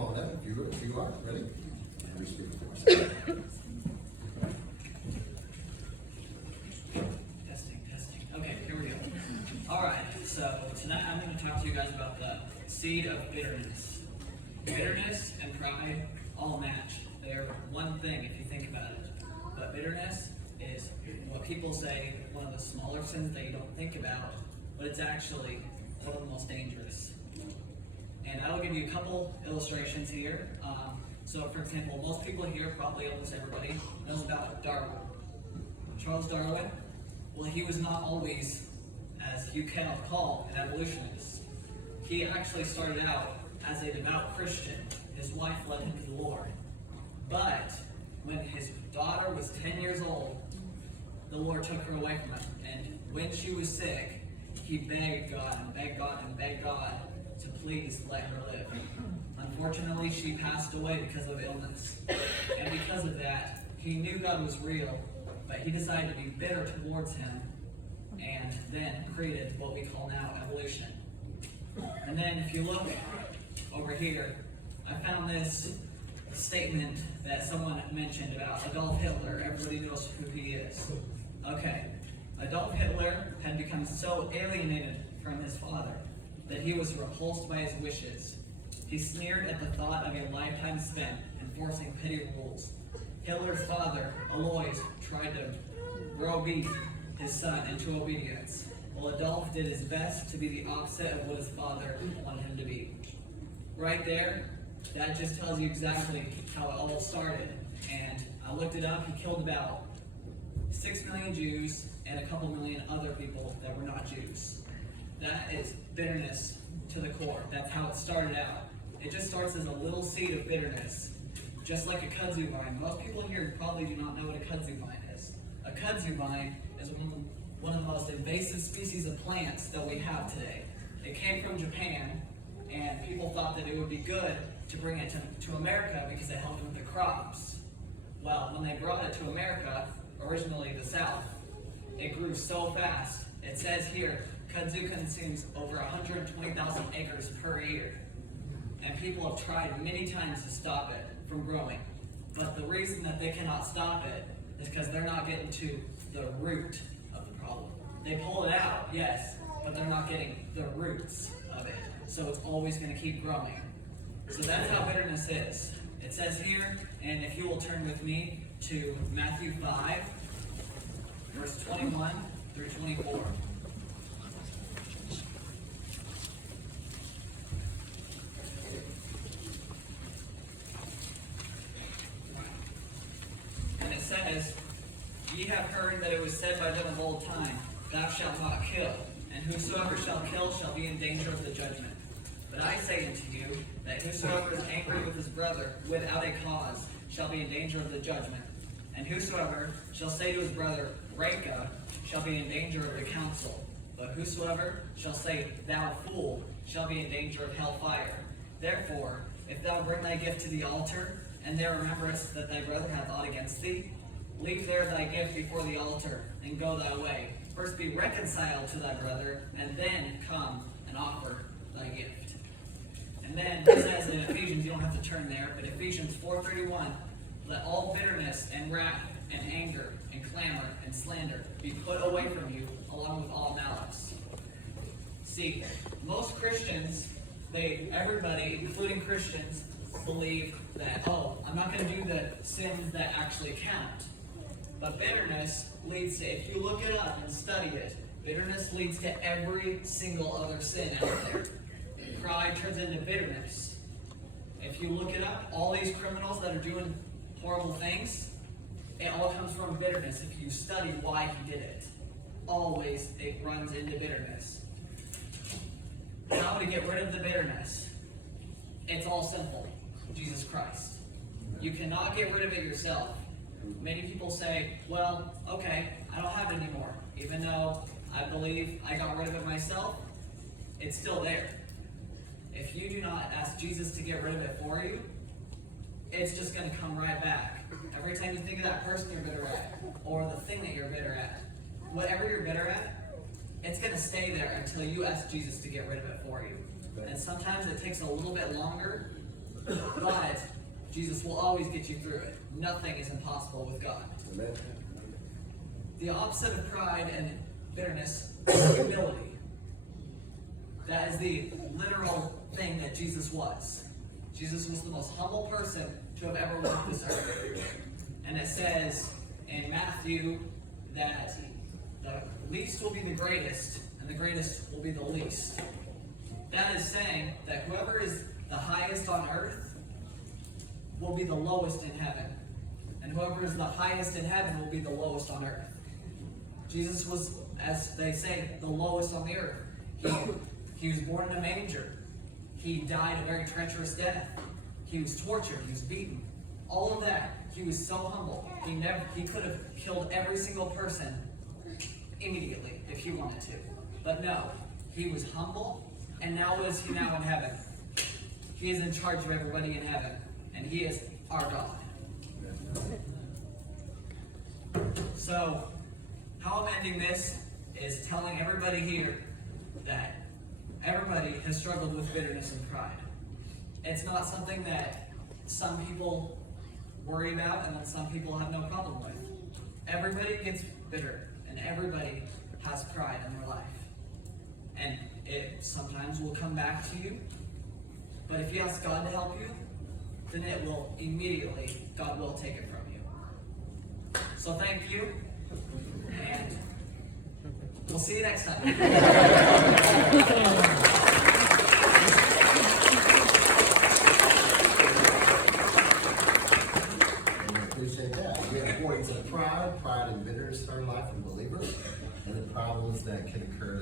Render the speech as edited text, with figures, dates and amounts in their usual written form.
come on up if you are ready. And speak for us. Testing. Okay, here we go. All right, so tonight I'm going to talk to you guys about the seed of bitterness. Bitterness and pride all match. They're one thing if you think about it. But bitterness is what people say one of the smaller sins that you don't think about, but it's actually one of the most dangerous. And I will give you a couple illustrations here. So, for example, most people here, probably almost everybody, knows about Darwin. Charles Darwin, well, he was not always, as you cannot call, an evolutionist. He actually started out as a devout Christian. His wife led him to the Lord. But when his daughter was 10 years old, the Lord took her away from him. And when she was sick, he begged God and begged God and begged God to please let her live. Unfortunately, she passed away because of illness. And because of that, he knew God was real, but he decided to be bitter towards him and then created what we call now evolution. And then if you look over here, I found this statement that someone mentioned about Adolf Hitler. Everybody knows who he is. Okay, Adolf Hitler had become so alienated from his father that he was repulsed by his wishes. He sneered at the thought of a lifetime spent enforcing petty rules. Hitler's father, Alois, tried to browbeat his son into obedience, while Adolf did his best to be the opposite of what his father wanted him to be. Right there, that just tells you exactly how it all started. And I looked it up. He killed about 6 million Jews and a couple million other people that were not Jews. That is bitterness to the core. That's how it started out. It just starts as a little seed of bitterness, just like a kudzu vine. Most people here probably do not know what a kudzu vine is. A kudzu vine is one of the most invasive species of plants that we have today. It came from Japan, and people thought that it would be good to bring it to America because it helped with the crops. Well, when they brought it to America, originally the South, it grew so fast. It says here, kudzu consumes over 120,000 acres per year. And people have tried many times to stop it from growing. But the reason that they cannot stop it is because they're not getting to the root of the problem. They pull it out, yes, but they're not getting the roots of it. So it's always going to keep growing. So that's how bitterness is. It says here, and if you will turn with me to Matthew 5, verse 21 through 24. And it says, Ye have heard that it was said by them of old time, Thou shalt not kill, and whosoever shall kill shall be in danger of the judgment. But I say unto you, that whosoever is angry with his brother without a cause shall be in danger of the judgment. And whosoever shall say to his brother, Raca, shall be in danger of the council. But whosoever shall say, Thou fool, shall be in danger of hell fire. Therefore, if thou bring thy gift to the altar, and there rememberest that thy brother hath aught against thee, leave there thy gift before the altar, and go thy way. First be reconciled to thy brother, and then come and offer thy gift. And then it says in Ephesians, you don't have to turn there, but Ephesians 4:31, let all bitterness and wrath and anger and clamor and slander be put away from you, along with all malice. See, most Christians, everybody, including Christians, believe that, I'm not going to do the sins that actually count. But bitterness leads to, if you look it up and study it, bitterness leads to every single other sin out there. Pride turns into bitterness. If you look it up, all these criminals that are doing horrible things, it all comes from bitterness. If you study why he did it, always it runs into bitterness. How to get rid of the bitterness? It's all simple. Jesus Christ. You cannot get rid of it yourself. Many people say, well, okay, I don't have it anymore. Even though I believe I got rid of it myself, it's still there. If you do not ask Jesus to get rid of it for you, it's just going to come right back. Every time you think of that person you're bitter at, or the thing that you're bitter at, whatever you're bitter at, it's going to stay there until you ask Jesus to get rid of it for you. And sometimes it takes a little bit longer But Jesus will always get you through it. Nothing is impossible with God. Amen. The opposite of pride and bitterness is humility. That is the literal thing that Jesus was. Jesus was the most humble person to have ever walked this earth. And it says in Matthew that the least will be the greatest, and the greatest will be the least. That is saying that whoever is the highest on earth will be the lowest in heaven. And whoever is the highest in heaven will be the lowest on earth. Jesus was, as they say, the lowest on the earth. He was born in a manger. He died a very treacherous death. He was tortured. He was beaten. All of that. He was so humble. He could have killed every single person immediately if he wanted to. But no, he was humble. And now what is he now in heaven? He is in charge of everybody in heaven. And he is our God. So, how I'm ending this is telling everybody here that everybody has struggled with bitterness and pride. It's not something that some people worry about and that some people have no problem with. Everybody gets bitter and everybody has pride in their life. And it sometimes will come back to you. But if you ask God to help you, then it will immediately, God will take it from you. So thank you. And we'll see you next time.